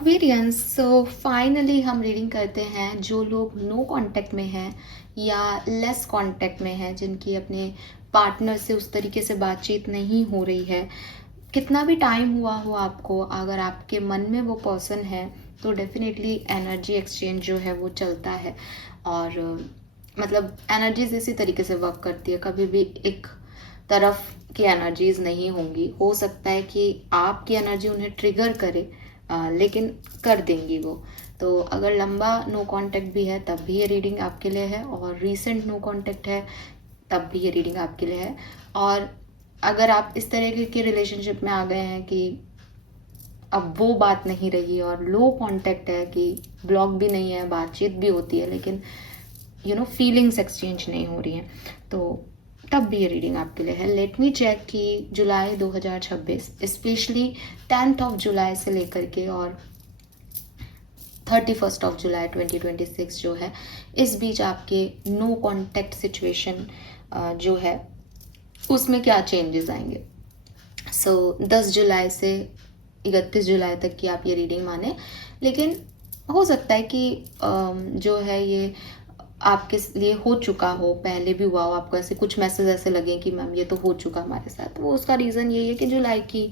Aquarians. So finally हम reading करते हैं जो लोग नो कांटेक्ट में हैं या लेस कांटेक्ट में हैं, जिनकी अपने पार्टनर से उस तरीके से बातचीत नहीं हो रही है। कितना भी टाइम हुआ हो आपको, अगर आपके मन में वो पर्सन है तो डेफिनेटली एनर्जी एक्सचेंज जो है वो चलता है। और मतलब एनर्जीज इसी तरीके से वर्क करती है, कभी भी एक तरफ की एनर्जीज नहीं होंगी। हो सकता है कि आपकी एनर्जी उन्हें ट्रिगर करे, लेकिन कर देंगी वो। तो अगर लंबा नो कांटेक्ट भी है तब भी ये रीडिंग आपके लिए है, और रीसेंट नो कांटेक्ट है तब भी ये रीडिंग आपके लिए है। और अगर आप इस तरह के रिलेशनशिप में आ गए हैं कि अब वो बात नहीं रही और लो कांटेक्ट है, कि ब्लॉक भी नहीं है, बातचीत भी होती है लेकिन फीलिंग्स एक्सचेंज नहीं हो रही हैं, तो तब भी ये रीडिंग आपके लिए है। लेट मी चेक कि जुलाई 2026 स्पेशली 10th ऑफ जुलाई से लेकर के और 31st ऑफ जुलाई 2026 जो है, इस बीच आपके नो कांटेक्ट सिचुएशन जो है उसमें क्या चेंजेस आएंगे। सो 10 जुलाई से 31 जुलाई तक की आप ये रीडिंग माने, लेकिन हो सकता है कि जो है ये आपके लिए हो चुका हो, पहले भी हुआ हो, आपको ऐसे कुछ मैसेज ऐसे लगे कि मैम ये तो हो चुका हमारे साथ। वो उसका रीज़न यही है कि जुलाई की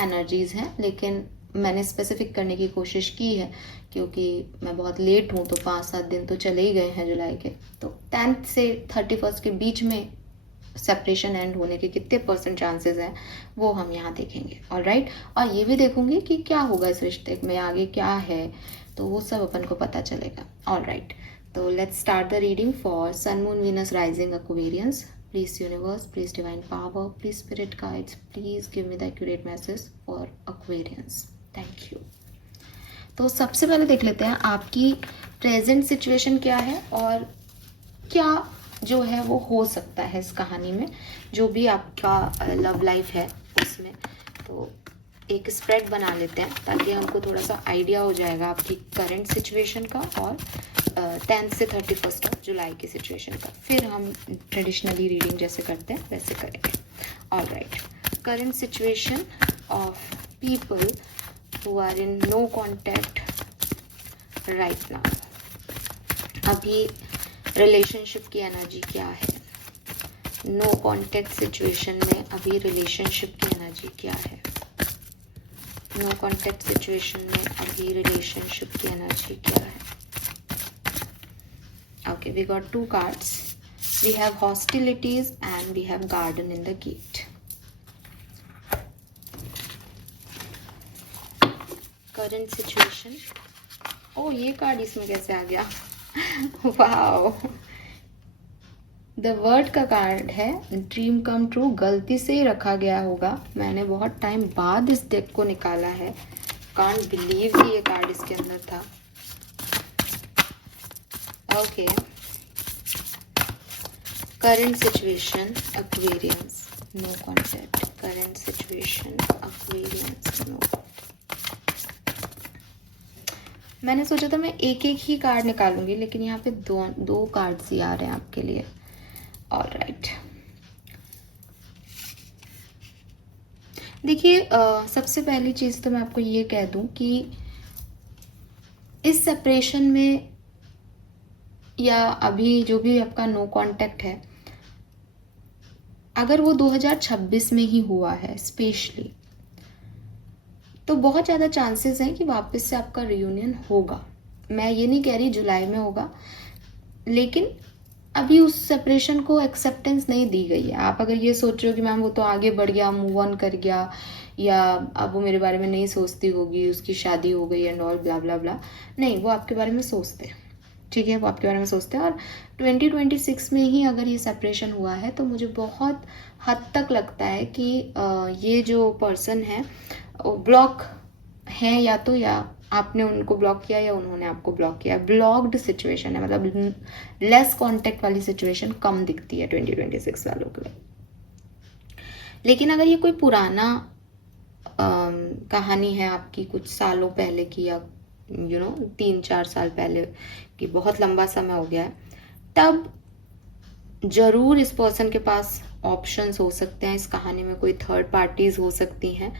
एनर्जीज़ हैं, लेकिन मैंने स्पेसिफिक करने की कोशिश की है क्योंकि मैं बहुत लेट हूँ, तो 5-7 दिन तो चले ही गए हैं जुलाई के। तो 10th से 31st के बीच में सेपरेशन एंड होने के कितने % चांसेस हैं वो हम यहाँ देखेंगे। ऑलराइट, और ये भी देखूंगी कि क्या होगा इस रिश्ते में, आगे क्या है, तो वो सब अपन को पता चलेगा। ऑलराइट, तो let's start the reading for Sun, Moon, Venus, Rising, Aquarians. Please Universe, please Divine Power, please Spirit Guides, please give me the accurate message for Aquarians. Thank you. तो सबसे पहले देख लेते हैं आपकी प्रेजेंट सिचुएशन क्या है और क्या जो है वो हो सकता है इस कहानी में, जो भी आपका लव लाइफ है उसमें। तो एक स्प्रेड बना लेते हैं ताकि हमको थोड़ा सा आइडिया हो जाएगा आपकी करंट सिचुएशन का और 10th से 31st ऑफ जुलाई की सिचुएशन का। फिर हम ट्रेडिशनली रीडिंग जैसे करते हैं वैसे करेंगे। Alright, current situation of people who are in no contact right now. अभी रिलेशनशिप की एनर्जी क्या है, नो कॉन्टैक्ट सिचुएशन में अभी रिलेशनशिप की एनर्जी क्या है, नो कॉन्टैक्ट सिचुएशन में अभी रिलेशनशिप की एनर्जी क्या है। Okay, we got 2 cards. We have hostilities and we have garden in the gate. Current situation. Oh, ये कार्ड इसमें कैसे आ गया? वाओ, द वर्ड का कार्ड है, ड्रीम कम ट्रू। गलती से ही रखा गया होगा, मैंने बहुत टाइम बाद इस डेक को निकाला है। कांट बिलीव कि ये कार्ड इसके अंदर था। Okay, current situation Aquarians, no contact. Current situation Aquarians, no. मैंने सोचा था मैं एक एक ही कार्ड निकालूंगी, लेकिन यहाँ पे दो कार्ड्स ही आ रहे हैं आपके लिए। ऑलराइट, देखिए सबसे पहली चीज़ तो मैं आपको ये कह दूं कि इस सेपरेशन में या अभी जो भी आपका नो कांटेक्ट है, अगर वो 2026 में ही हुआ है स्पेशली, तो बहुत ज़्यादा चांसेस हैं कि वापस से आपका रियूनियन होगा। मैं ये नहीं कह रही जुलाई में होगा, लेकिन अभी उस सेपरेशन को एक्सेप्टेंस नहीं दी गई है। आप अगर ये सोच रहे हो कि मैम वो तो आगे बढ़ गया, मूव ऑन कर गया, या अब वो मेरे बारे में नहीं सोचती होगी, उसकी शादी हो गई एंड ऑल ब्ला ब्ला ब्ला, नहीं, वो आपके बारे में सोचते हैं। ठीक है, वो आपके बारे में सोचते हैं। और 2026 में ही अगर ये सेपरेशन हुआ है तो मुझे बहुत हद तक लगता है कि ये जो पर्सन है वो ब्लॉक है, या तो या आपने उनको ब्लॉक किया या उन्होंने आपको ब्लॉक किया। ब्लॉक्ड सिचुएशन है, मतलब लेस कांटेक्ट वाली सिचुएशन कम दिखती है 2026 वालों के लिए। लेकिन अगर ये कोई पुराना कहानी है आपकी, कुछ सालों पहले की, या 3-4 साल पहले की, बहुत लंबा समय हो गया है, तब जरूर इस पर्सन के पास ऑप्शंस हो सकते हैं। इस कहानी में कोई थर्ड पार्टीज हो सकती हैं,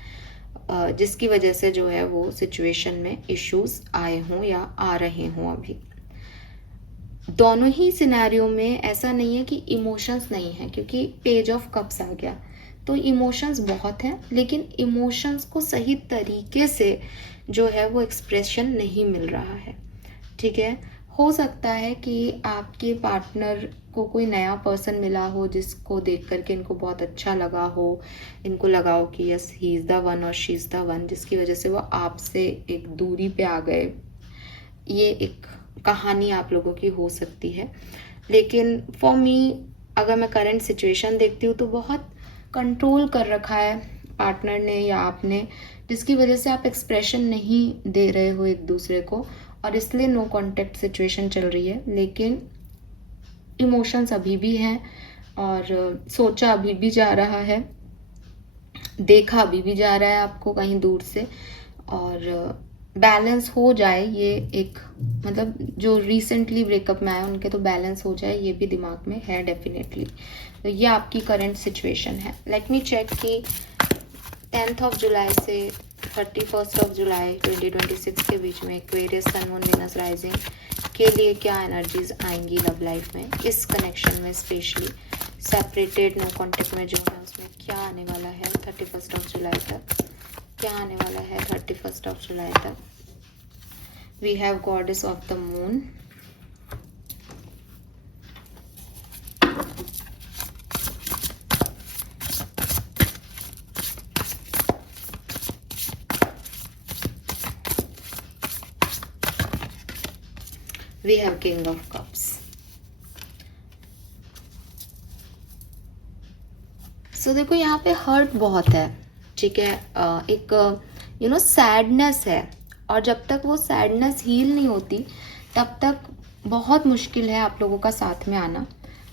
जिसकी वजह से जो है वो सिचुएशन में इश्यूज आए हों या आ रहे हों। अभी दोनों ही सिनेरियो में ऐसा नहीं है कि इमोशंस नहीं है, क्योंकि पेज ऑफ कप्स आ गया तो इमोशंस बहुत हैं, लेकिन इमोशंस को सही तरीके से जो है वो एक्सप्रेशन नहीं मिल रहा है। ठीक है, हो सकता है कि आपके पार्टनर को कोई नया पर्सन मिला हो जिसको देख करके इनको बहुत अच्छा लगा हो, इनको लगा हो कि yes he is the one और शी इज़ द वन, जिसकी वजह से वो आपसे एक दूरी पे आ गए। ये एक कहानी आप लोगों की हो सकती है, लेकिन फॉर मी अगर मैं करंट सिचुएशन देखती हूँ तो बहुत कंट्रोल कर रखा है पार्टनर ने या आपने, जिसकी वजह से आप एक्सप्रेशन नहीं दे रहे हो एक दूसरे को, और इसलिए नो कांटेक्ट सिचुएशन चल रही है। लेकिन इमोशंस अभी भी हैं और सोचा अभी भी जा रहा है, देखा अभी भी जा रहा है आपको कहीं दूर से, और बैलेंस हो जाए ये एक, मतलब जो रिसेंटली ब्रेकअप में आए उनके तो बैलेंस हो जाए ये भी दिमाग में है डेफिनेटली। तो ये आपकी करंट सिचुएशन है। लेट मी चेक कि 10th ऑफ जुलाई से 31st ऑफ जुलाई 2026 के बीच में Aquarius sun moon Venus rising के लिए क्या एनर्जीज आएंगी लव लाइफ में, इस कनेक्शन में स्पेशली सेपरेटेड नो कॉन्टेक्ट में जो है उसमें क्या आने वाला है 31st ऑफ जुलाई तक, क्या आने वाला है 31st ऑफ जुलाई तक। We have goddess of the moon, we have king of cups। so देखो यहाँ पे हर्ट बहुत है, ठीक है, एक सैडनेस है, और जब तक वो सैडनेस हील नहीं होती तब तक बहुत मुश्किल है आप लोगों का साथ में आना।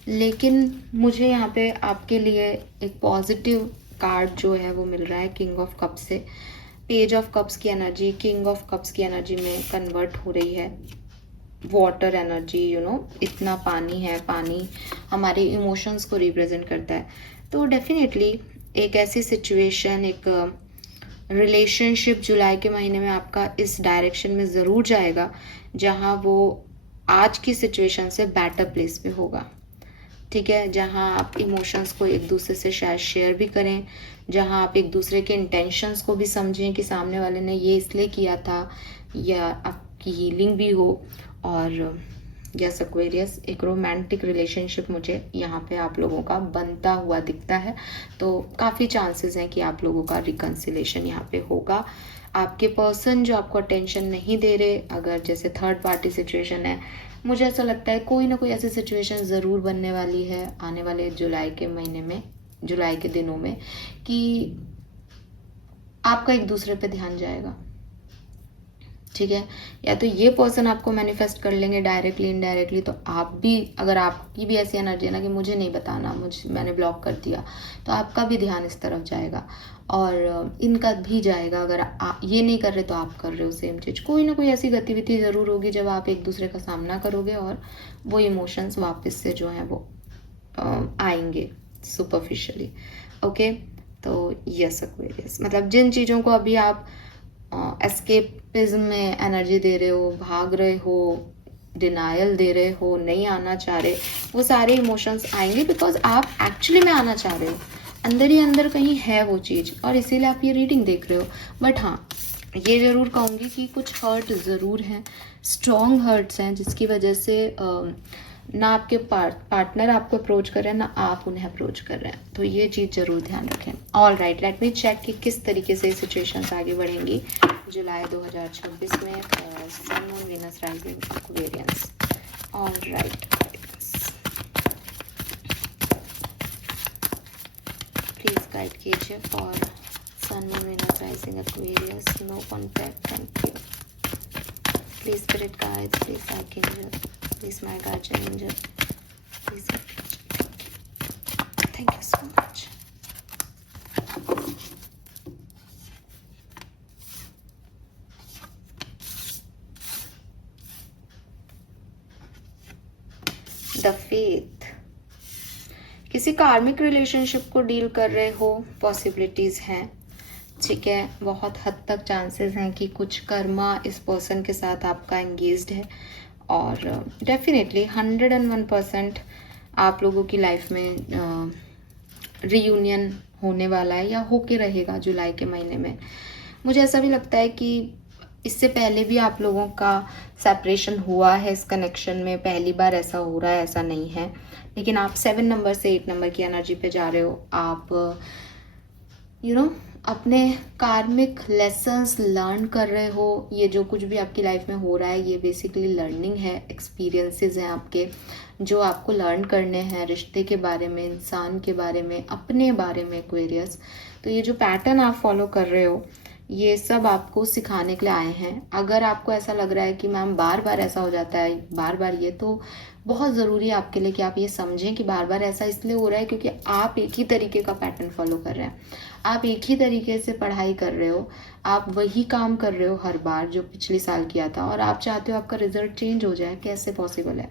लेकिन मुझे यहाँ पे आपके लिए एक पॉजिटिव कार्ड जो है वो मिल रहा है किंग ऑफ कप्स से। पेज ऑफ कप्स की एनर्जी किंग ऑफ कप्स की एनर्जी में कन्वर्ट हो रही है। वाटर एनर्जी, इतना पानी है, पानी हमारे इमोशंस को रिप्रेजेंट करता है। तो डेफिनेटली एक ऐसी सिचुएशन, एक रिलेशनशिप जुलाई के महीने में आपका इस डायरेक्शन में ज़रूर जाएगा जहां वो आज की सिचुएशन से बेटर प्लेस पे होगा। ठीक है, जहां आप इमोशंस को एक दूसरे से शायद शेयर भी करें, जहां आप एक दूसरे के इंटेंशंस को भी समझें कि सामने वाले ने ये इसलिए किया था, या आपकी हीलिंग भी हो। और यस एक्वेरियस, एक रोमांटिक रिलेशनशिप मुझे यहाँ पे आप लोगों का बनता हुआ दिखता है। तो काफ़ी चांसेस हैं कि आप लोगों का रिकन्सिलेशन यहाँ पे होगा। आपके पर्सन जो आपको अटेंशन नहीं दे रहे, अगर जैसे थर्ड पार्टी सिचुएशन है, मुझे ऐसा लगता है कोई ना कोई ऐसी सिचुएशन ज़रूर बनने वाली है आने वाले जुलाई के महीने में, जुलाई के दिनों में, कि आपका एक दूसरे पे ध्यान जाएगा। ठीक है, या तो ये पर्सन आपको मैनिफेस्ट कर लेंगे डायरेक्टली इनडायरेक्टली, तो आप भी, अगर आपकी भी ऐसी एनर्जी है ना कि मुझे नहीं बताना, मैंने ब्लॉक कर दिया, तो आपका भी ध्यान इस तरफ जाएगा और इनका भी जाएगा। अगर ये नहीं कर रहे तो आप कर रहे हो सेम चीज़। कोई ना कोई ऐसी गतिविधि ज़रूर होगी जब आप एक दूसरे का सामना करोगे और वो इमोशंस वापस से जो है वो आएंगे सुपरफिशियली। ओके, तो यस एक्वेरियस, मतलब जिन चीज़ों को अभी आप एस्केपिज्म में एनर्जी दे रहे हो, भाग रहे हो, डिनायल दे रहे हो, नहीं आना चाह रहे, वो सारे इमोशंस आएंगे बिकॉज आप एक्चुअली में आना चाह रहे हो। अंदर ही अंदर कहीं है वो चीज़, और इसीलिए आप ये रीडिंग देख रहे हो। बट हाँ, ये ज़रूर कहूँगी कि कुछ हर्ट ज़रूर हैं, स्ट्रॉन्ग हर्ट्स हैं, जिसकी वजह से ना आपके पार्टनर आपको अप्रोच कर रहे हैं, ना आप उन्हें अप्रोच कर रहे हैं। तो ये चीज़ ज़रूर ध्यान रखें। All right, let me check कि किस तरीके से सिचुएशंस आगे बढ़ेंगी जुलाई 2026 में sun moon Venus rising Aquarians. All right, please guide कीजिए for sun moon Venus rising Aquarians, no contact, thank you. Please spirit guides, please archangel, please my guardian angel, please thank you so much। The faith, किसी karmic relationship को deal कर रहे हो, possibilities हैं। ठीक है, बहुत हद तक चांसेस हैं कि कुछ कर्मा इस पर्सन के साथ आपका एंगेज्ड है, और डेफिनेटली 101% आप लोगों की लाइफ में रीयूनियन होने वाला है या होके रहेगा जुलाई के महीने में। मुझे ऐसा भी लगता है कि इससे पहले भी आप लोगों का सेपरेशन हुआ है इस कनेक्शन में, पहली बार ऐसा हो रहा है, ऐसा नहीं है। लेकिन आप 7 नंबर से 8 नंबर की एनर्जी पे जा रहे हो। आप अपने कार्मिक लेसन्स लर्न कर रहे हो। ये जो कुछ भी आपकी लाइफ में हो रहा है ये बेसिकली लर्निंग है, एक्सपीरियंसेस हैं आपके जो आपको लर्न करने हैं रिश्ते के बारे में, इंसान के बारे में, अपने बारे में, एक्वेरियस। तो ये जो पैटर्न आप फॉलो कर रहे हो ये सब आपको सिखाने के लिए आए हैं। अगर आपको ऐसा लग रहा है कि मैम बार बार ऐसा हो जाता है, बार बार ये, तो बहुत ज़रूरी है आपके लिए कि आप ये समझें कि बार बार ऐसा इसलिए हो रहा है क्योंकि आप एक ही तरीके का पैटर्न फॉलो कर रहे हैं, आप एक ही तरीके से पढ़ाई कर रहे हो, आप वही काम कर रहे हो हर बार जो पिछले साल किया था, और आप चाहते हो आपका रिजल्ट चेंज हो जाए। कैसे पॉसिबल है?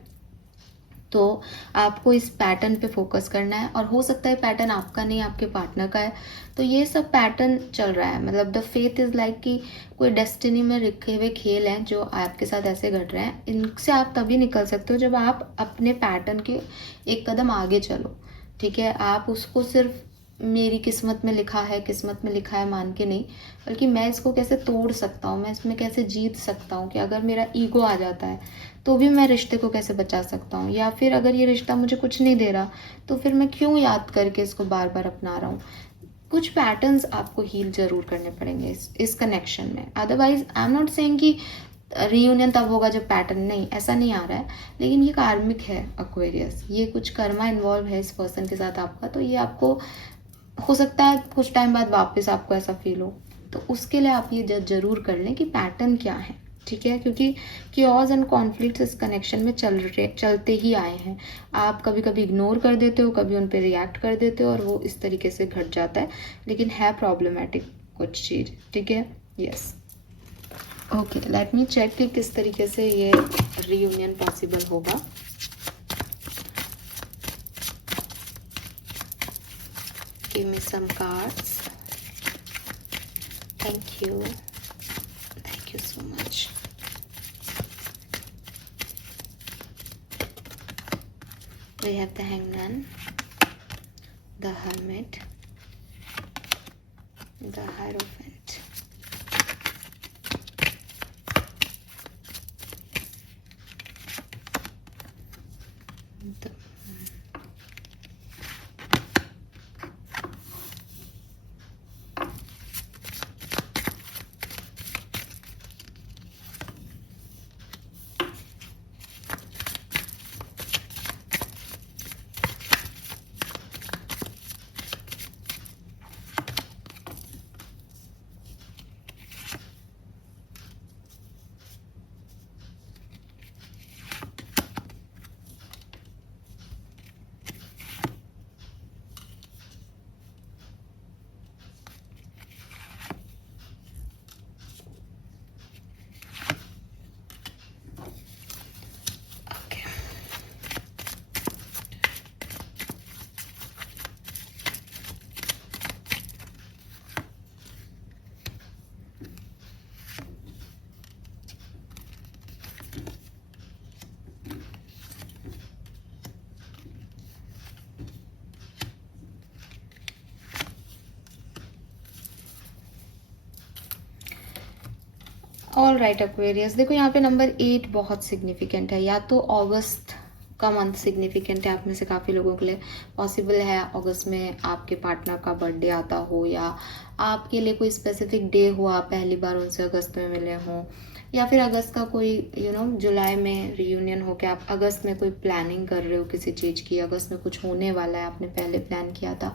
तो आपको इस पैटर्न पे फोकस करना है, और हो सकता है पैटर्न आपका नहीं आपके पार्टनर का है। तो ये सब पैटर्न चल रहा है, मतलब द फेथ इज़ लाइक कि कोई डेस्टिनी में लिखे हुए खेल हैं जो आपके साथ ऐसे घट रहे हैं। इनसे आप तभी निकल सकते हो जब आप अपने पैटर्न के एक कदम आगे चलो, ठीक है। आप उसको सिर्फ मेरी किस्मत में लिखा है, किस्मत में लिखा है मान के नहीं, बल्कि मैं इसको कैसे तोड़ सकता हूँ, मैं इसमें कैसे जीत सकता हूँ, कि अगर मेरा ईगो आ जाता है तो भी मैं रिश्ते को कैसे बचा सकता हूँ, या फिर अगर ये रिश्ता मुझे कुछ नहीं दे रहा तो फिर मैं क्यों याद करके इसको बार बार अपना रहा हूँ। कुछ पैटर्न्स आपको हील जरूर करने पड़ेंगे इस कनेक्शन में। Otherwise I am not saying कि रीयूनियन तब होगा जब पैटर्न, नहीं, ऐसा नहीं आ रहा है। लेकिन ये कार्मिक है एक्वेरियस, ये कुछ कर्मा इन्वॉल्व है इस पर्सन के साथ आपका, तो ये आपको हो सकता है कुछ टाइम बाद वापस आपको ऐसा फील हो। तो उसके लिए आप ये जज जरूर कर लें कि पैटर्न क्या है, ठीक है। क्योंकि क्योज एंड कॉन्फ्लिक्ट्स इस कनेक्शन में चलते ही आए हैं। आप कभी कभी इग्नोर कर देते हो, कभी उन पर रिएक्ट कर देते हो, और वो इस तरीके से घट जाता है, लेकिन है प्रॉब्लमेटिक कुछ चीज़, ठीक है। Yes, okay, let me check कि किस तरीके से ये रीयूनियन पॉसिबल होगा। Give me some cards. Thank you. Thank you so much. We have the Hangman, the Hermit, the Hierophant, the all right Aquarius, देखो यहाँ पे नंबर 8 बहुत सिग्निफिकेंट है। या तो अगस्त का मंथ सिग्निफिकेंट है आप में से काफ़ी लोगों के लिए। पॉसिबल है अगस्त में आपके पार्टनर का बर्थडे आता हो, या आपके लिए कोई स्पेसिफिक डे हो, आप पहली बार उनसे अगस्त में मिले हों, या फिर अगस्त का कोई जुलाई में रीयूनियन हो के आप अगस्त में कोई प्लानिंग कर रहे हो किसी चीज़ की, अगस्त में कुछ होने वाला है, आपने पहले प्लान किया था।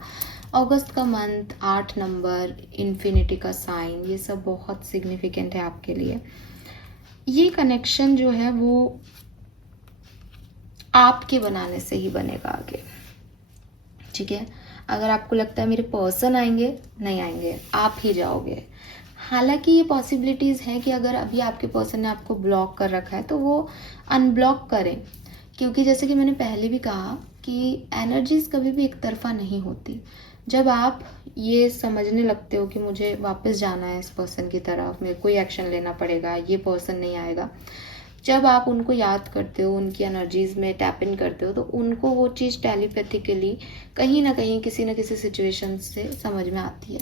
अगस्त का मंथ, 8 नंबर, इन्फिनिटी का साइन, ये सब बहुत सिग्निफिकेंट है आपके लिए। ये कनेक्शन जो है वो आपके बनाने से ही बनेगा आगे, ठीक है। अगर आपको लगता है मेरे पर्सन आएंगे, नहीं आएंगे, आप ही जाओगे। हालांकि ये पॉसिबिलिटीज़ हैं कि अगर अभी आपके पर्सन ने आपको ब्लॉक कर रखा है तो वो अनब्लॉक करें, क्योंकि जैसे कि मैंने पहले भी कहा कि एनर्जीज कभी भी एक तरफा नहीं होती। जब आप ये समझने लगते हो कि मुझे वापस जाना है इस पर्सन की तरफ, मेरे को एक्शन लेना पड़ेगा, ये पर्सन नहीं आएगा, जब आप उनको याद करते हो, उनकी एनर्जीज में टैप इन करते हो, तो उनको वो चीज़ टेलीपैथिकली कहीं ना कहीं किसी न किसी सिचुएशन से समझ में आती है।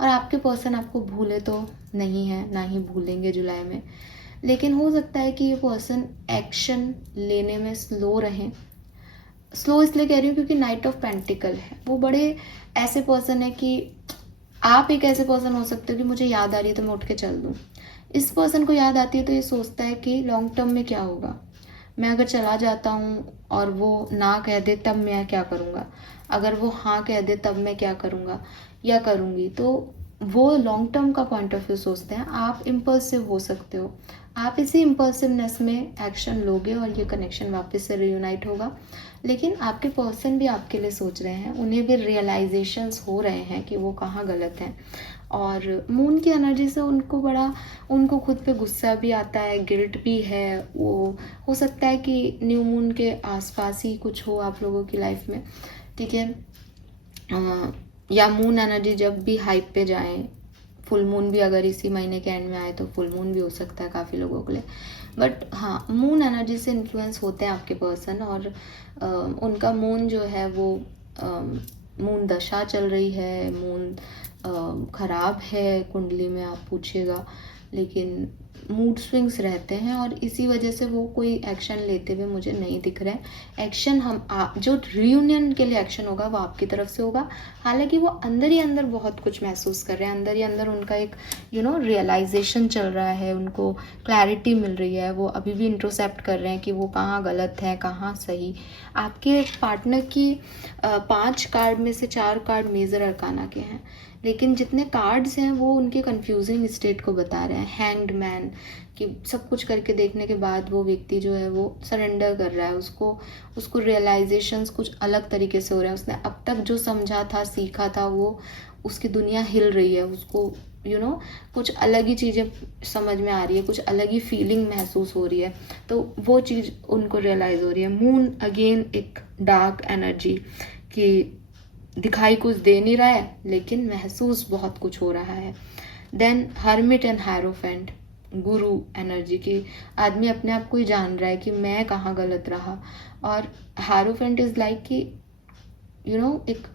और आपके पर्सन आपको भूले तो नहीं है, ना ही भूलेंगे जुलाई में, लेकिन हो सकता है कि ये पर्सन एक्शन लेने में स्लो रहें। स्लो इसलिए कह रही हूँ क्योंकि नाइट ऑफ पेंटिकल है, वो बड़े ऐसे पर्सन है कि आप एक ऐसे पर्सन हो सकते हो कि मुझे याद आ रही है तो मैं उठ के चल दूँ। इस पर्सन को याद आती है तो ये सोचता है कि लॉन्ग टर्म में क्या होगा, मैं अगर चला जाता हूँ और वो ना कह दे तब मैं क्या करूँगा, अगर वो हाँ कह दे तब मैं क्या करूँगा या करूँगी। तो वो लॉन्ग टर्म का पॉइंट ऑफ व्यू सोचते हैं। आप इम्पल्सिव हो सकते हो, आप इसी इम्पल्सिवनेस में एक्शन लोगे और ये कनेक्शन वापस से रियूनाइट होगा। लेकिन आपके पर्सन भी आपके लिए सोच रहे हैं, उन्हें भी रियलाइजेशंस हो रहे हैं कि वो कहाँ गलत हैं। और मून की एनर्जी से उनको खुद पे गुस्सा भी आता है, गिल्ट भी है। वो हो सकता है कि न्यू मून के आसपास ही कुछ हो आप लोगों की लाइफ में, ठीक है। या मून एनर्जी जब भी हाइप पे जाए, फुल मून भी अगर इसी महीने के एंड में आए तो फुल मून भी हो सकता है काफ़ी लोगों के लिए। बट हाँ, मून एनर्जी से इन्फ्लुएंस होते हैं आपके पर्सन। और उनका मून जो है वो मून दशा चल रही है, मून खराब है कुंडली में आप पूछिएगा, लेकिन मूड स्विंग्स रहते हैं और इसी वजह से वो कोई एक्शन लेते हुए मुझे नहीं दिख रहा है। एक्शन जो रियूनियन के लिए एक्शन होगा वो आपकी तरफ से होगा। हालांकि वो अंदर ही अंदर बहुत कुछ महसूस कर रहे हैं, अंदर ही अंदर उनका एक रियलाइजेशन चल रहा है, उनको क्लैरिटी मिल रही है। वो अभी भी इंट्रोसेप्ट कर रहे हैं कि वो कहाँ गलत है कहाँ सही। आपके पार्टनर की 5 कार्ड में से 4 कार्ड मेजर अरकाना के हैं, लेकिन जितने कार्ड्स हैं वो उनके कंफ्यूजिंग स्टेट को बता रहे हैं। हैंग्ड मैन कि सब कुछ करके देखने के बाद वो व्यक्ति जो है वो सरेंडर कर रहा है, उसको रियलाइजेशंस कुछ अलग तरीके से हो रहे हैं। उसने अब तक जो समझा था, सीखा था, वो उसकी दुनिया हिल रही है, उसको कुछ अलग ही चीज़ें समझ में आ रही है, कुछ अलग ही फीलिंग महसूस हो रही है। तो वो चीज़ उनको रियलाइज़ हो रही है। मून अगेन एक डार्क एनर्जी कि दिखाई कुछ दे नहीं रहा है लेकिन महसूस बहुत कुछ हो रहा है। Then hermit and hierophant, Guru energy की आदमी अपने आप को ही जान रहा है कि मैं कहाँ गलत रहा। और हायरोफेंट इज लाइक कि एक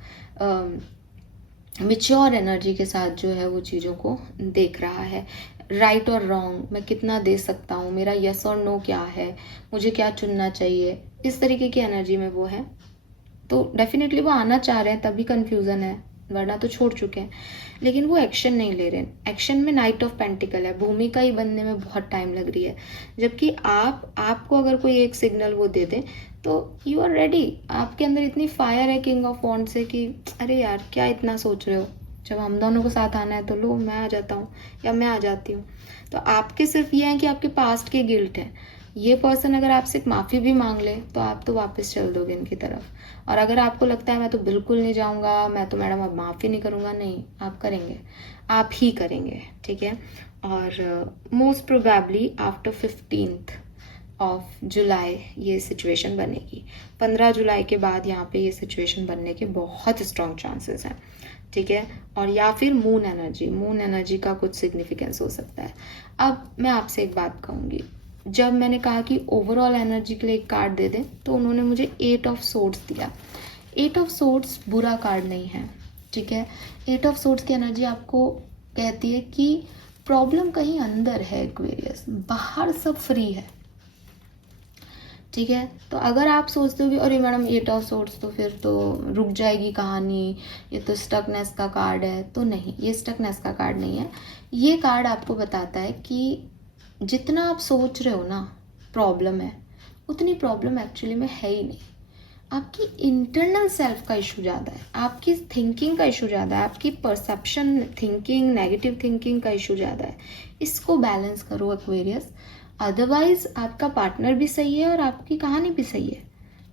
मिच्योर एनर्जी के साथ जो है वो चीज़ों को देख रहा है। राइट और रॉन्ग, मैं कितना दे सकता हूँ, मेरा यस और नो क्या है, मुझे क्या चुनना चाहिए, इस तरीके की एनर्जी में वो है। तो डेफिनेटली वो आना चाह रहे हैं, तभी कन्फ्यूज़न है, वरना तो छोड़ चुके हैं। लेकिन वो एक्शन नहीं ले रहे हैं। एक्शन में नाइट ऑफ पेंटिकल है, भूमिका ही बनने में बहुत टाइम लग रही है। जबकि आपको अगर कोई एक सिग्नल वो दे दे तो यू आर रेडी। आपके अंदर इतनी फायर है किंग ऑफ वॉन्ड से कि अरे यार क्या इतना सोच रहे हो, जब हम दोनों को साथ आना है तो लो मैं आ जाता हूँ या मैं आ जाती हूँ। तो आपके सिर्फ ये है कि आपके पास्ट के गिल्ट है। ये पर्सन अगर आपसे माफ़ी भी मांग ले तो आप तो वापस चल दोगे इनकी तरफ। और अगर आपको लगता है मैं तो बिल्कुल नहीं जाऊंगा, मैं तो मैडम अब माफ़ी नहीं करूंगा, नहीं, आप करेंगे, आप ही करेंगे, ठीक है। और most probably after 15th of July ये सिचुएशन बनेगी। 15 जुलाई के बाद यहाँ पे ये सिचुएशन बनने के बहुत स्ट्रॉन्ग चांसेस हैं, ठीक है। और या फिर मून एनर्जी का कुछ सिग्निफिकेंस हो सकता है। अब मैं आपसे एक बात कहूँगी, जब मैंने कहा कि ओवरऑल एनर्जी के लिए एक कार्ड दे दें तो उन्होंने मुझे 8 ऑफ सोर्ड्स दिया। 8 ऑफ सोर्ड्स बुरा कार्ड नहीं है, ठीक है। 8 ऑफ सोर्ड्स की एनर्जी आपको कहती है कि प्रॉब्लम कहीं अंदर है एक्वेरियस, बाहर सब फ्री है, ठीक है। तो अगर आप सोचते हो कि अरे मैडम 8 ऑफ सोर्ड्स तो फिर तो रुक जाएगी कहानी, ये तो स्टकनेस का कार्ड है, तो नहीं, ये स्टकनेस का कार्ड नहीं है। ये कार्ड आपको बताता है कि जितना आप सोच रहे हो ना प्रॉब्लम है, उतनी प्रॉब्लम एक्चुअली में है ही नहीं। आपकी इंटरनल सेल्फ का इशू ज़्यादा है, आपकी थिंकिंग का इशू ज़्यादा है, आपकी परसेप्शन थिंकिंग, नेगेटिव थिंकिंग का इशू ज़्यादा है। इसको बैलेंस करो एक्वेरियस। अदरवाइज आपका पार्टनर भी सही है और आपकी कहानी भी सही है,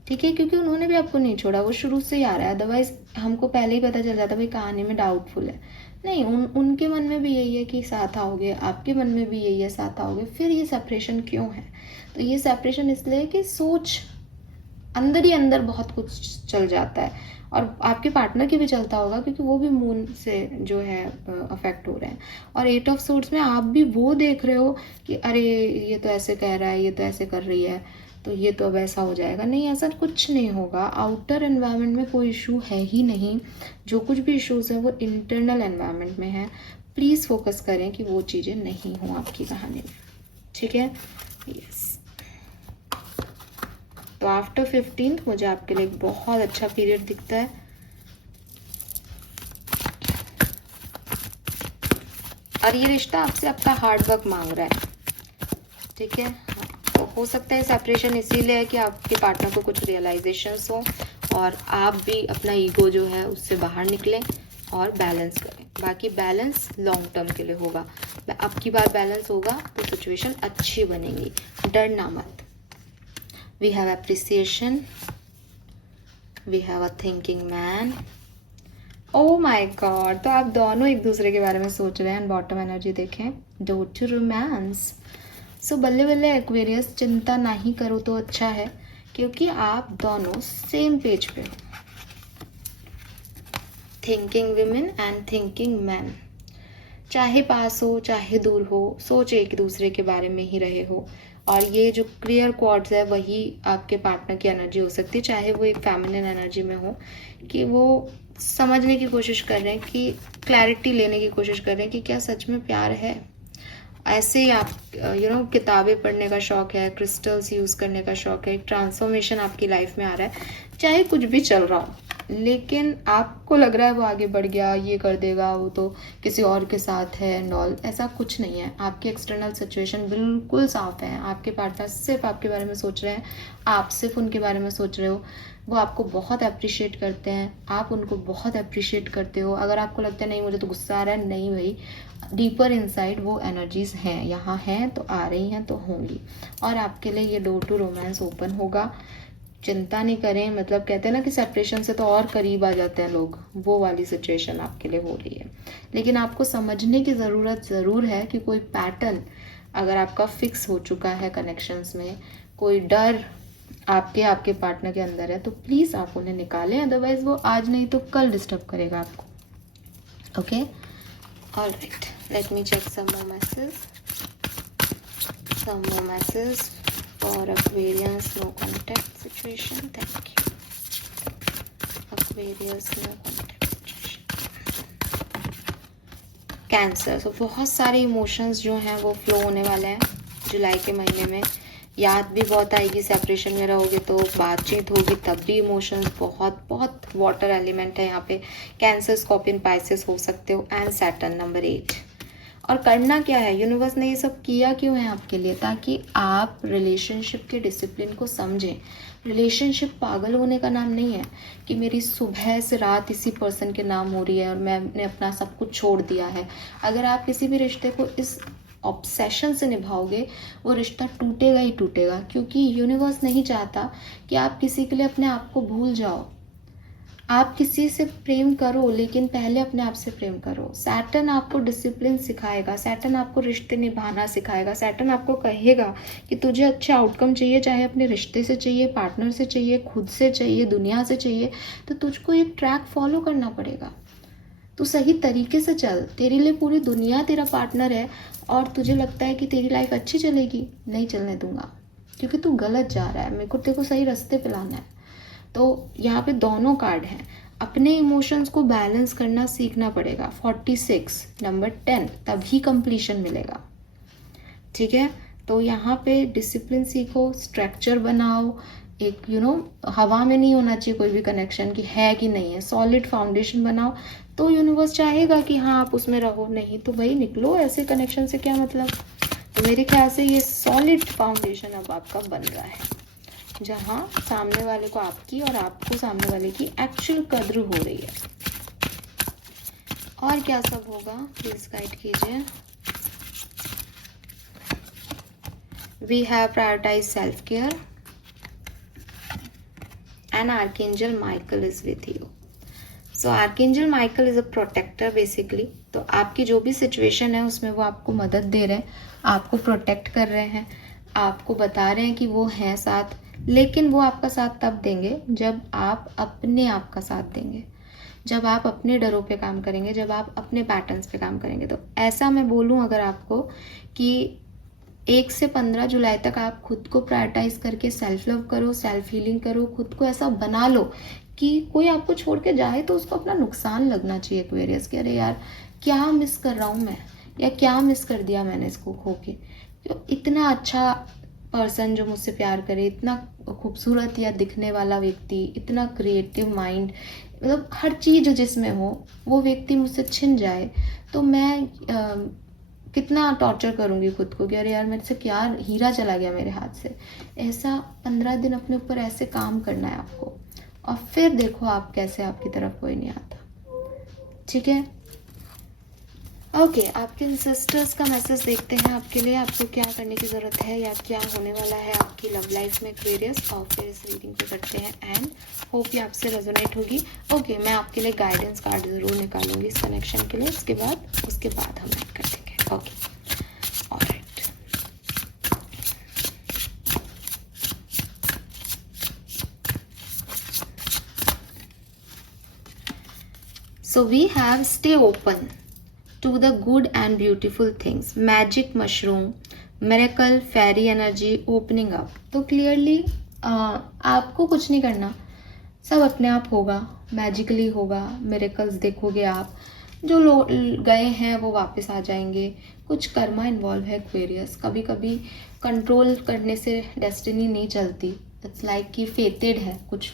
ठीक है, क्योंकि उन्होंने भी आपको नहीं छोड़ा, वो शुरू से ही आ रहा है। अदरवाइज हमको पहले ही पता चल जाता भाई कहानी में डाउटफुल है। नहीं, उनके मन में भी यही है कि साथ आओगे, आपके मन में भी यही है साथ आओगे, फिर ये सेपरेशन क्यों है? तो ये सेपरेशन इसलिए है कि सोच अंदर ही अंदर बहुत कुछ चल जाता है, और आपके पार्टनर की भी चलता होगा क्योंकि वो भी मून से जो है अफेक्ट हो रहे हैं। और 8 ऑफ सोर्ड्स में आप भी वो देख रहे हो कि अरे ये तो ऐसे कह रहा है, ये तो ऐसे कर रही है, तो ये तो अब ऐसा हो जाएगा। नहीं, ऐसा कुछ नहीं होगा। आउटर एनवायरनमेंट में कोई इशू है ही नहीं। जो कुछ भी इश्यूज हैं वो इंटरनल एनवायरनमेंट में है। प्लीज़ फोकस करें कि वो चीज़ें नहीं हों आपकी कहानी में, ठीक है। यस, तो आफ्टर 15 मुझे आपके लिए एक बहुत अच्छा पीरियड दिखता है। और ये रिश्ता आपसे आपका हार्ड वर्क मांग रहा है, ठीक है। तो हो सकता है सेपरेशन इसीलिए है कि आपके पार्टनर को कुछ रियलाइजेशंस हो और आप भी अपना ईगो जो है उससे बाहर निकलें और बैलेंस करें। बाकी बैलेंस लॉन्ग टर्म के लिए होगा। अब की बार बैलेंस होगा तो सिचुएशन अच्छी बनेगी, डरना मत। We have appreciation, we have a thinking man. Oh my god, तो आप दोनों एक दूसरे के बारे में सोच रहे हैं। बॉटम एनर्जी देखें, डोर टू रोमांस। सो बल्ले बल्ले एक्वेरियस, चिंता नहीं करो तो अच्छा है, क्योंकि आप दोनों सेम पेज पे हो। Thinking women and thinking man, चाहे पास हो चाहे दूर हो, सोच एक दूसरे के बारे में ही रहे हो। और ये जो क्लियर क्वार्ट्स है वही आपके पार्टनर की एनर्जी हो सकती है, चाहे वो एक फेमिनिन एनर्जी में हो, कि वो समझने की कोशिश कर रहे हैं, कि क्लैरिटी लेने की कोशिश कर रहे हैं कि क्या सच में प्यार है। ऐसे ही आप किताबें पढ़ने का शौक है, क्रिस्टल्स यूज़ करने का शौक है, एक ट्रांसफॉर्मेशन आपकी लाइफ में आ रहा है, चाहे कुछ भी चल रहा हो, लेकिन आपको लग रहा है वो आगे बढ़ गया, ये कर देगा, वो तो किसी और के साथ है एंड ऑल। ऐसा कुछ नहीं है। आपकी एक्सटर्नल सिचुएशन बिल्कुल साफ है। आपके पार्टनर सिर्फ आपके बारे में सोच रहे हैं, आप सिर्फ उनके बारे में सोच रहे हो। वो आपको बहुत अप्रिशिएट करते हैं, आप उनको बहुत अप्रिशिएट करते हो। अगर आपको लगता है नहीं मुझे तो गुस्सा आ रहा है, नहीं भाई, डीपर इनसाइड वो एनर्जीज हैं, यहाँ हैं तो आ रही हैं तो होंगी। और आपके लिए ये डोर टू रोमांस ओपन होगा, चिंता नहीं करें। मतलब कहते हैं ना कि सेपरेशन से तो और करीब आ जाते हैं लोग, वो वाली सिचुएशन आपके लिए हो रही है। लेकिन आपको समझने की ज़रूरत ज़रूर है कि कोई पैटर्न अगर आपका फिक्स हो चुका है कनेक्शंस में, कोई डर आपके पार्टनर के अंदर है, तो प्लीज़ आप उन्हें निकालें, अदरवाइज वो आज नहीं तो कल डिस्टर्ब करेगा आपको। Okay, alright, let me check some more message for Aquarius no contact situation. Thank you. Aquarius no contact situation. Cancer, so बहुत सारे इमोशंस जो हैं वो फ्लो होने वाले हैं जुलाई के महीने में। याद भी बहुत आएगी, सेपरेशन में रहोगे तो बातचीत होगी, तब भी इमोशंस बहुत बहुत वाटर एलिमेंट है यहाँ पे। कैंसर, स्कॉर्पियन, पाइसेस हो सकते हो, एंड सैटर्न नंबर 8। और करना क्या है, यूनिवर्स ने ये सब किया क्यों है आपके लिए, ताकि आप रिलेशनशिप के डिसिप्लिन को समझें। रिलेशनशिप पागल होने का नाम नहीं है कि मेरी सुबह से रात इसी पर्सन के नाम हो रही है और मैंने अपना सब कुछ छोड़ दिया है। अगर आप किसी भी रिश्ते को इस ऑब्सेशन से निभाओगे, वो रिश्ता टूटेगा ही टूटेगा, क्योंकि यूनिवर्स नहीं चाहता कि आप किसी के लिए अपने आप को भूल जाओ। आप किसी से प्रेम करो, लेकिन पहले अपने आप से प्रेम करो। सैटर्न आपको डिसिप्लिन सिखाएगा, सैटर्न आपको रिश्ते निभाना सिखाएगा, सैटर्न आपको कहेगा कि तुझे अच्छे आउटकम चाहिए, चाहे अपने रिश्ते से चाहिए, पार्टनर से चाहिए, खुद से चाहिए, दुनिया से चाहिए, तो तुझको एक ट्रैक फॉलो करना पड़ेगा। तू सही तरीके से चल। तेरे लिए पूरी दुनिया तेरा पार्टनर है और तुझे लगता है कि तेरी लाइफ अच्छी चलेगी, नहीं चलने दूंगा, क्योंकि तू गलत जा रहा है। मेरे को तेरे को सही रास्ते पे लाना है। तो यहाँ पे दोनों कार्ड हैं। अपने इमोशंस को बैलेंस करना सीखना पड़ेगा। 46 नंबर 10, तभी कंप्लीशन मिलेगा, ठीक है। तो यहाँ पे डिसिप्लिन सीखो, स्ट्रक्चर बनाओ। एक हवा में नहीं होना चाहिए कोई भी कनेक्शन की है कि नहीं है, सॉलिड फाउंडेशन बनाओ। तो यूनिवर्स चाहेगा कि हाँ आप उसमें रहो, नहीं तो भाई निकलो, ऐसे कनेक्शन से क्या मतलब। तो मेरे ख्याल से ये सॉलिड फाउंडेशन अब आपका बन रहा है, जहाँ सामने वाले को आपकी और आपको सामने वाले की एक्चुअल कद्र हो रही है। और क्या सब होगा प्लीज गाइड कीजिए। We have prioritize self care and archangel Michael is with you. So archangel Michael is a protector basically. तो आपकी जो भी सिचुएशन है उसमें वो आपको मदद दे रहे हैं, आपको प्रोटेक्ट कर रहे हैं, आपको बता रहे हैं कि वो हैं साथ। लेकिन वो आपका साथ तब देंगे जब आप अपने आप का साथ देंगे, जब आप अपने डरों पे काम करेंगे, जब आप अपने पैटर्न्स पे काम करेंगे। तो ऐसा मैं बोलूँ अगर आपको कि 1 से 15 जुलाई तक आप खुद को प्रायोरिटाइज करके सेल्फ लव करो, सेल्फ हीलिंग करो, खुद को ऐसा बना लो कि कोई आपको छोड़ के जाए तो उसको अपना नुकसान लगना चाहिए एक्वेरियस कि अरे यार क्या मिस कर रहा हूँ मैं, या क्या मिस कर दिया मैंने इसको खो के। तो इतना अच्छा पर्सन जो मुझसे प्यार करे, इतना खूबसूरत या दिखने वाला व्यक्ति, इतना क्रिएटिव माइंड, मतलब हर चीज़ जिसमें हो, वो व्यक्ति मुझसे छिन जाए तो मैं कितना टॉर्चर करूँगी खुद को कि अरे यार मेरे से क्या हीरा चला गया मेरे हाथ से। ऐसा 15 दिन अपने ऊपर ऐसे काम करना है आपको, और फिर देखो आप कैसे आपकी तरफ कोई नहीं आता। ठीक है, ओके। आपके सिस्टर्स का मैसेज देखते हैं आपके लिए, आपको क्या करने की ज़रूरत है या क्या होने वाला है आपकी लव लाइफ में एक्वेरियस, और फिर इस रीडिंग पे करते हैं एंड होप ये आपसे रेजोनेट होगी। ओके, मैं आपके लिए गाइडेंस कार्ड ज़रूर निकालूंगी इस कनेक्शन के लिए, उसके बाद हम ऐड कर देंगे। Okay, alright. So we have stay open to the good and beautiful things, magic mushroom, miracle, fairy energy, opening up। तो क्लियरली आपको कुछ नहीं करना, सब अपने आप होगा, मैजिकली होगा, मिरेकल्स देखोगे आप, जो लोग गए हैं वो वापस आ जाएंगे। कुछ कर्मा इन्वॉल्व है एक्वेरियस, कभी कभी कंट्रोल करने से डेस्टिनी नहीं चलती, इट्स लाइक कि फेटेड है, कुछ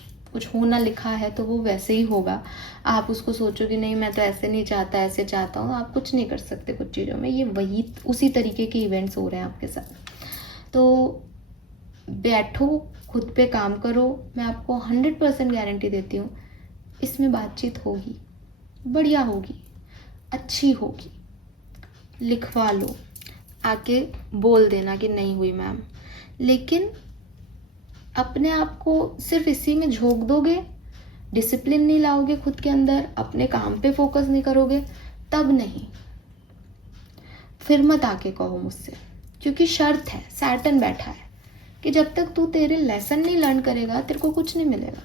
होना लिखा है तो वो वैसे ही होगा। आप उसको सोचो कि नहीं मैं तो ऐसे नहीं चाहता, ऐसे चाहता हूँ, आप कुछ नहीं कर सकते कुछ चीज़ों में, ये वही उसी तरीके के इवेंट्स हो रहे हैं आपके साथ। तो बैठो, खुद पे काम करो, मैं आपको 100% गारंटी देती हूँ इसमें बातचीत होगी, बढ़िया होगी, अच्छी होगी। लिखवा लो, आके बोल देना कि नहीं हुई मैम, लेकिन अपने आप को सिर्फ इसी में झोंक दोगे, डिसिप्लिन नहीं लाओगे खुद के अंदर, अपने काम पे फोकस नहीं करोगे, तब नहीं, फिर मत आके कहो मुझसे, क्योंकि शर्त है, सैटर्न बैठा है कि जब तक तू तेरे लेसन नहीं लर्न करेगा तेरे को कुछ नहीं मिलेगा,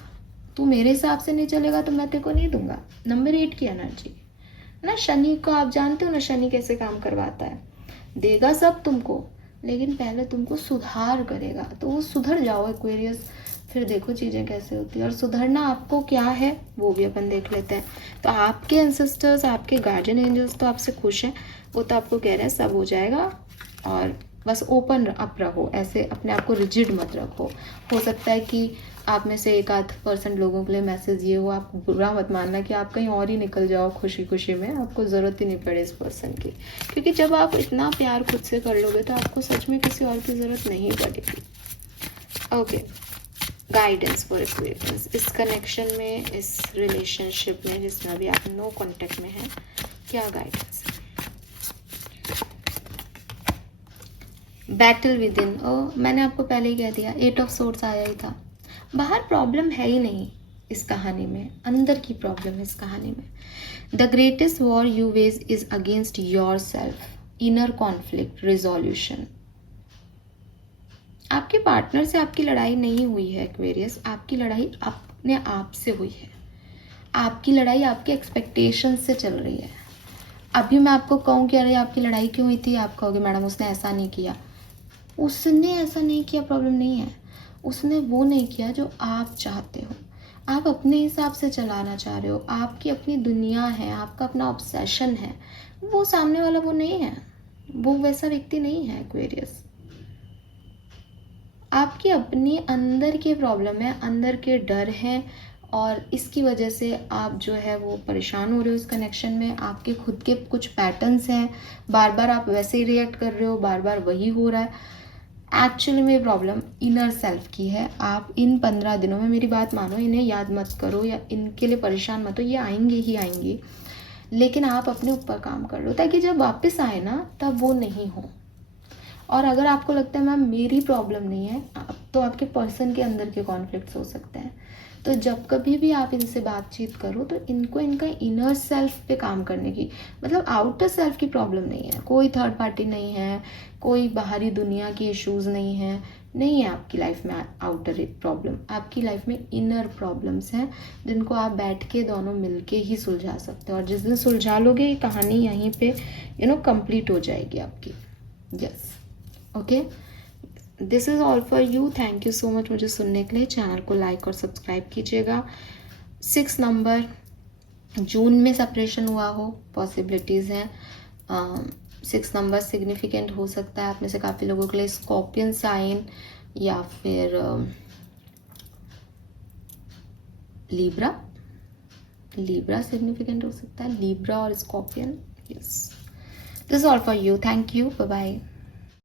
तू मेरे हिसाब से नहीं चलेगा तो मैं तेरे को नहीं दूंगा। नंबर 8 की एनर्जी ना, शनि को आप जानते हो ना, शनि कैसे काम करवाता है, देगा सब तुमको, लेकिन पहले तुमको सुधार करेगा। तो वो सुधर जाओ एक्वेरियस, फिर देखो चीज़ें कैसे होती है। और सुधरना आपको क्या है वो भी अपन देख लेते हैं। तो आपके एंसेस्टर्स, आपके गार्जियन एंजल्स तो आपसे खुश हैं, वो तो आपको कह रहे हैं सब हो जाएगा, और बस ओपन अप रहो, ऐसे अपने आप को रिजिड मत रखो। हो सकता है कि आप में से 1-8% लोगों के लिए मैसेज ये हो, आप बुरा मत मानना कि आप कहीं और ही निकल जाओ खुशी खुशी में, आपको ज़रूरत ही नहीं पड़े इस पर्सन की, क्योंकि जब आप इतना प्यार खुद से कर लोगे तो आपको सच में किसी और की ज़रूरत नहीं पड़ेगी। ओके, गाइडेंस फॉर एक्वेरियस इस कनेक्शन में, इस रिलेशनशिप में जिसमें अभी आप नो कॉन्टेक्ट में हैं, क्या गाइडेंस है? बैटल विद इन, मैंने आपको पहले ही कह दिया, 8 ऑफ सोर्ड्स आया ही था। बाहर प्रॉब्लम है ही नहीं इस कहानी में, अंदर की प्रॉब्लम है इस कहानी में। The greatest war you wage is against yourself, inner conflict resolution. आपके पार्टनर से आपकी लड़ाई नहीं हुई है एक्वेरियस, आपकी लड़ाई अपने आप से हुई है, आपकी लड़ाई आपके एक्सपेक्टेशन से चल रही है। अभी मैं आपको कहूँ कि अरे आपकी लड़ाई क्यों हुई थी, आप कहोगे मैडम उसने ऐसा नहीं किया, उसने ऐसा नहीं किया, प्रॉब्लम नहीं है, उसने वो नहीं किया जो आप चाहते हो। आप अपने हिसाब से चलाना चाह रहे हो, आपकी अपनी दुनिया है, आपका अपना ऑब्सेशन है, वो सामने वाला वो नहीं है, वो वैसा व्यक्ति नहीं है एक्वेरियस। आपकी अपनी अंदर की प्रॉब्लम है, अंदर के डर हैं, और इसकी वजह से आप जो है वो परेशान हो रहे हो इस कनेक्शन में। आपके खुद के कुछ पैटर्न्स हैं, बार बार आप वैसे ही रिएक्ट कर रहे हो, बार बार वही हो रहा है। एक्चुअली में प्रॉब्लम इनर सेल्फ की है। आप इन 15 दिनों में मेरी बात मानो, इन्हें याद मत करो या इनके लिए परेशान मत हो, ये आएंगे ही आएंगे, लेकिन आप अपने ऊपर काम कर लो ताकि जब वापस आए ना तब वो नहीं हो। और अगर आपको लगता है मैम मेरी प्रॉब्लम नहीं है, तो आपके पर्सन के अंदर के कॉन्फ्लिक्ट्स हो सकते हैं। तो जब कभी भी आप इनसे बातचीत करो तो इनको इनका इनर सेल्फ पे काम करने की, मतलब आउटर सेल्फ की प्रॉब्लम नहीं है, कोई थर्ड पार्टी नहीं है, कोई बाहरी दुनिया की इश्यूज़ नहीं है आपकी लाइफ में आउटर प्रॉब्लम, आपकी लाइफ में इनर प्रॉब्लम्स हैं जिनको आप बैठ के दोनों मिलके ही सुलझा सकते हो। और जिस दिन सुलझा लोगे ये कहानी यहीं पे कंप्लीट हो जाएगी आपकी। Yes, okay, this is all for you. Thank you so much मुझे सुनने के लिए। चैनल को लाइक और सब्सक्राइब कीजिएगा। 6 नंबर जून में सेपरेशन हुआ हो, पॉसिबिलिटीज़ हैं। 6 नंबर सिग्निफिकेंट हो सकता है आप में से काफ़ी लोगों के लिए। स्कॉर्पियन साइन या फिर लीब्रा सिग्निफिकेंट हो सकता है, लीब्रा और scorpion. Yes, this is all for you. Thank you, bye bye.